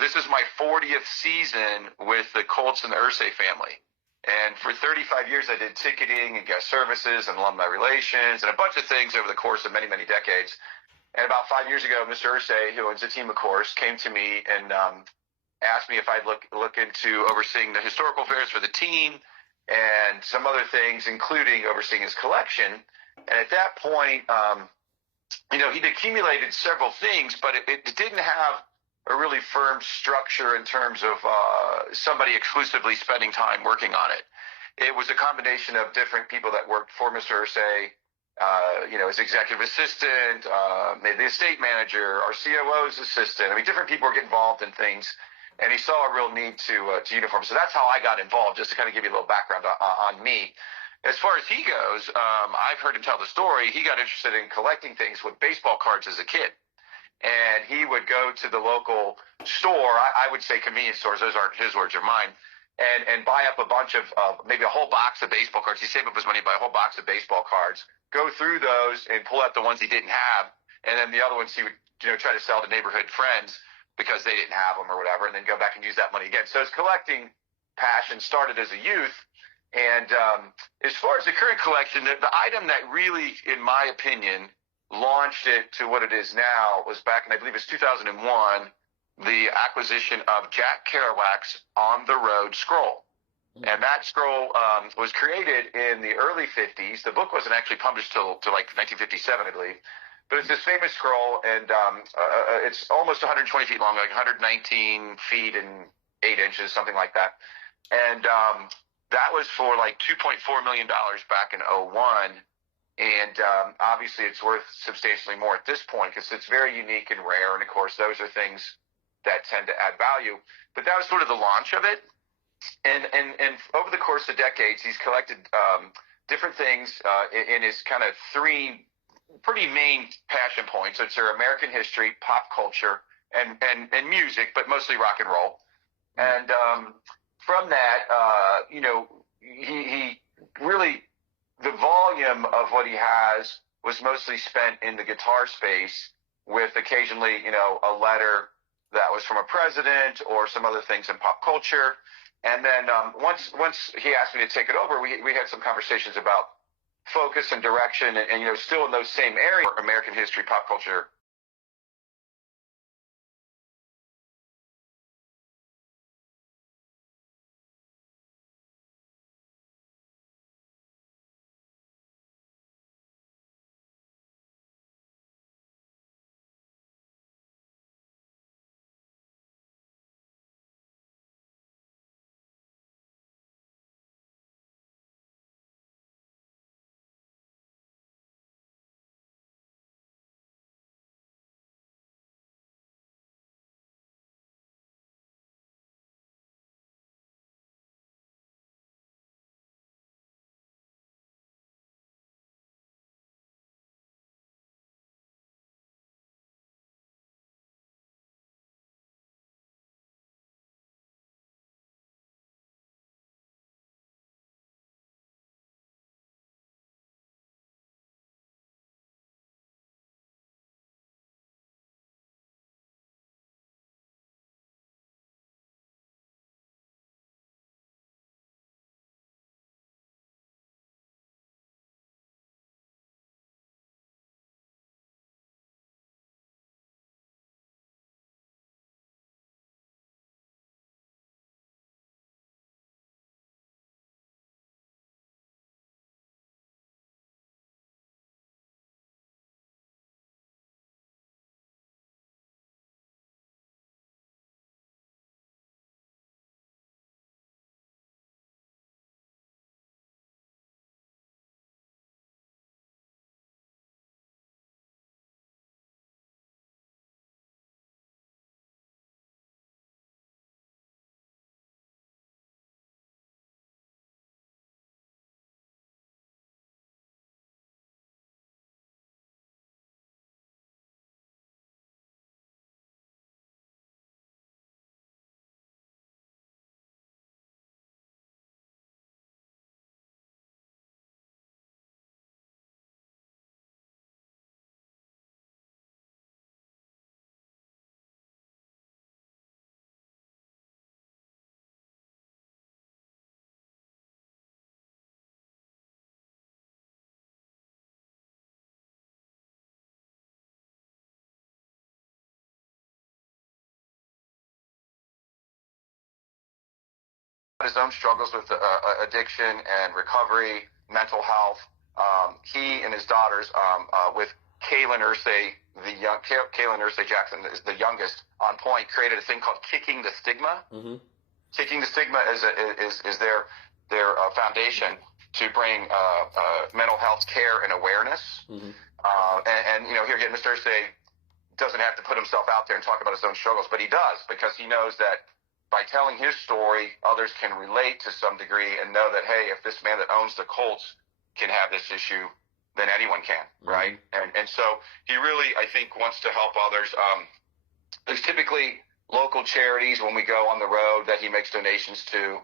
This is my 40th season with the Colts and the Irsay family. And for 35 years, I did ticketing and guest services and alumni relations and a bunch of things over the course of many, many decades. And about 5 years ago, Mr. Irsay, who owns the team, of course, came to me and asked me if I'd look into overseeing the historical affairs for the team and some other things, including overseeing his collection. And at that point, he'd accumulated several things, but it didn't have a really firm structure in terms of somebody exclusively spending time working on it. It was a combination of different people that worked for Mr. Irsay, his executive assistant, maybe the estate manager, our COO's assistant. I mean, different people were getting involved in things, and he saw a real need to uniform. So that's how I got involved, just to kind of give you a little background on me. As far as he goes, I've heard him tell the story. He got interested in collecting things with baseball cards as a kid. And he would go to the local store, I would say convenience stores, those aren't his words or mine, and buy up a bunch of, maybe a whole box of baseball cards. He'd save up his money, buy a whole box of baseball cards, go through those and pull out the ones he didn't have. And then the other ones he would, try to sell to neighborhood friends because they didn't have them or whatever, and then go back and use that money again. So his collecting passion started as a youth. And as far as the current collection, the item that really, in my opinion, launched it to what it is now was back in, I believe it's 2001, the acquisition of Jack Kerouac's On the Road scroll. And that scroll was created in the early 50s. The book wasn't actually published till like 1957, I believe. But it's this famous scroll, and it's almost 120 feet long, like 119 feet and 8 inches, something like that. And that was for like $2.4 million back in '01. And obviously it's worth substantially more at this point because it's very unique and rare. And, of course, those are things that tend to add value. But that was sort of the launch of it. And over the course of decades, he's collected different things in his kind of three pretty main passion points. It's their American history, pop culture, and music, but mostly rock and roll. And from that, he really – the volume of what he has was mostly spent in the guitar space with occasionally, a letter that was from a president or some other things in pop culture. And then once he asked me to take it over, we had some conversations about focus and direction and still in those same areas, American history, pop culture, his own struggles with addiction and recovery, mental health. He and his daughters, with Kaylin Irsay, Kaylin Irsay Jackson is the youngest on point, created a thing called Kicking the Stigma. Mm-hmm. Kicking the Stigma is their foundation to bring mental health care and awareness. Mm-hmm. And here again, Mr. Irsay doesn't have to put himself out there and talk about his own struggles, but he does, because he knows that by telling his story, others can relate to some degree and know that, hey, if this man that owns the Colts can have this issue, then anyone can, right? Mm-hmm. And so he really, I think, wants to help others. There's typically local charities when we go on the road that he makes donations to,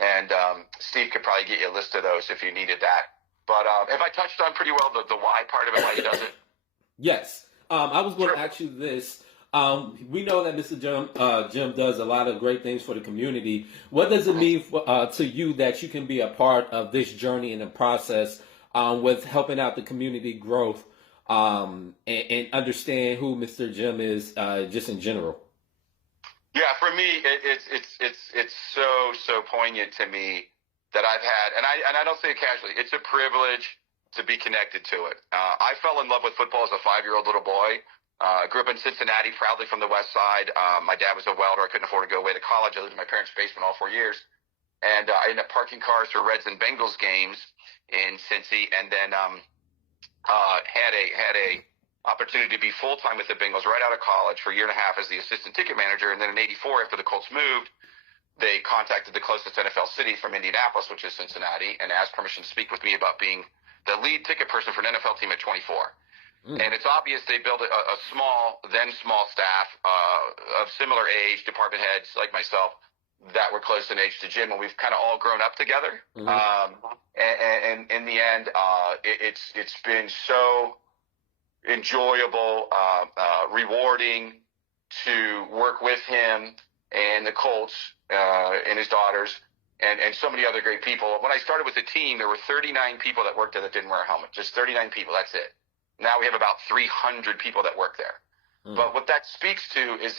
and Steve could probably get you a list of those if you needed that. But have I touched on pretty well the why part of it, why he does it? Yes. I was going to ask you this. We know that Mr. Jim does a lot of great things for the community. What does it mean to you that you can be a part of this journey and the process with helping out the community growth and understand who Mr. Jim is just in general? Yeah, for me, it's so poignant to me that I've had, and I don't say it casually. It's a privilege to be connected to it. I fell in love with football as a 5-year-old little boy. Grew up in Cincinnati, proudly from the West Side. My dad was a welder. I couldn't afford to go away to college. I lived in my parents' basement all 4 years, and I ended up parking cars for Reds and Bengals games in Cincy, and then had a opportunity to be full-time with the Bengals right out of college for a year and a half as the assistant ticket manager. And then in '84, after the Colts moved, they contacted the closest NFL city from Indianapolis, which is Cincinnati, and asked permission to speak with me about being the lead ticket person for an NFL team at 24. And it's obvious they built a small staff of similar age, department heads like myself, that were close in age to Jim, and we've kind of all grown up together. Mm-hmm. And in the end, it's been so enjoyable, rewarding to work with him and the Colts and his daughters and so many other great people. When I started with the team, there were 39 people that worked there that didn't wear a helmet. Just 39 people. That's it. Now we have about 300 people that work there. Mm. But what that speaks to is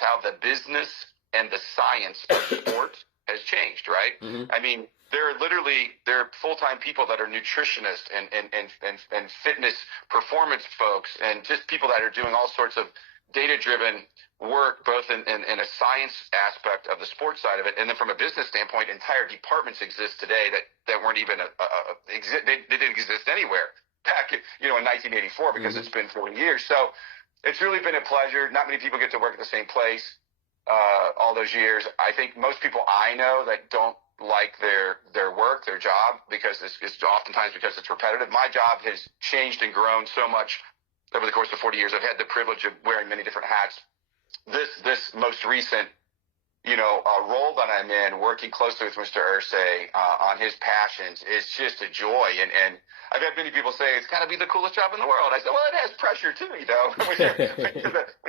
how the business and the science of sport has changed, right? Mm-hmm. I mean, there are full-time people that are nutritionists and fitness performance folks, and just people that are doing all sorts of data-driven work, both in a science aspect of the sports side of it, and then from a business standpoint, entire departments exist today that weren't even they didn't exist anywhere back in 1984, because mm-hmm. It's been 40 years. So it's really been a pleasure. Not many people get to work at the same place all those years. I think most people I know that don't like their work, their job, because it's oftentimes because it's repetitive. My job has changed and grown so much over the course of 40 years. I've had the privilege of wearing many different hats. This most recent role that I'm in, working closely with Mr. Irsay on his passions, is just a joy. And I've had many people say it's got to be the coolest job in the world. I said, well, it has pressure too, when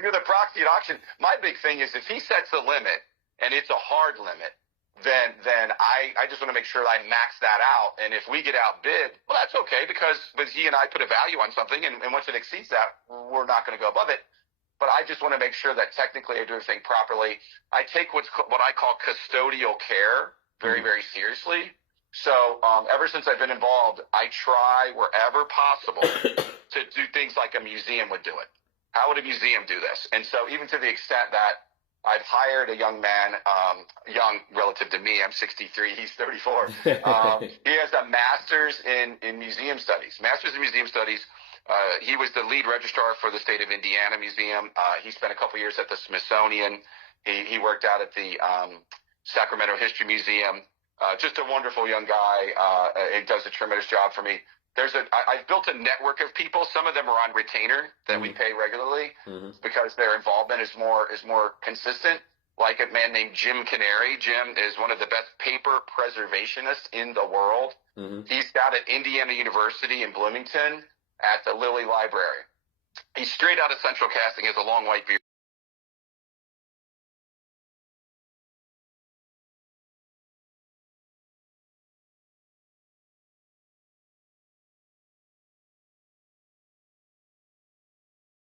you're the proxy at auction. My big thing is, if he sets a limit and it's a hard limit, then I just want to make sure I max that out. And if we get outbid, well, that's okay, because he and I put a value on something, and once it exceeds that, we're not going to go above it. But I just want to make sure that technically I do everything properly. I take what I call custodial care very, very seriously. So ever since I've been involved, I try wherever possible to do things like a museum would do it. How would a museum do this? And so even to the extent that I've hired a young man, young relative to me, I'm 63, he's 34. He has a master's in museum studies, He was the lead registrar for the state of Indiana Museum. He spent a couple years at the Smithsonian. He worked out at the Sacramento History Museum. Just a wonderful young guy. He does a tremendous job for me. I've built a network of people. Some of them are on retainer that we pay regularly because their involvement is more consistent. Like a man named Jim Canary. Jim is one of the best paper preservationists in the world. Mm-hmm. He's down at Indiana University in Bloomington at the Lilly Library. He's straight out of Central Casting, has a long white beard.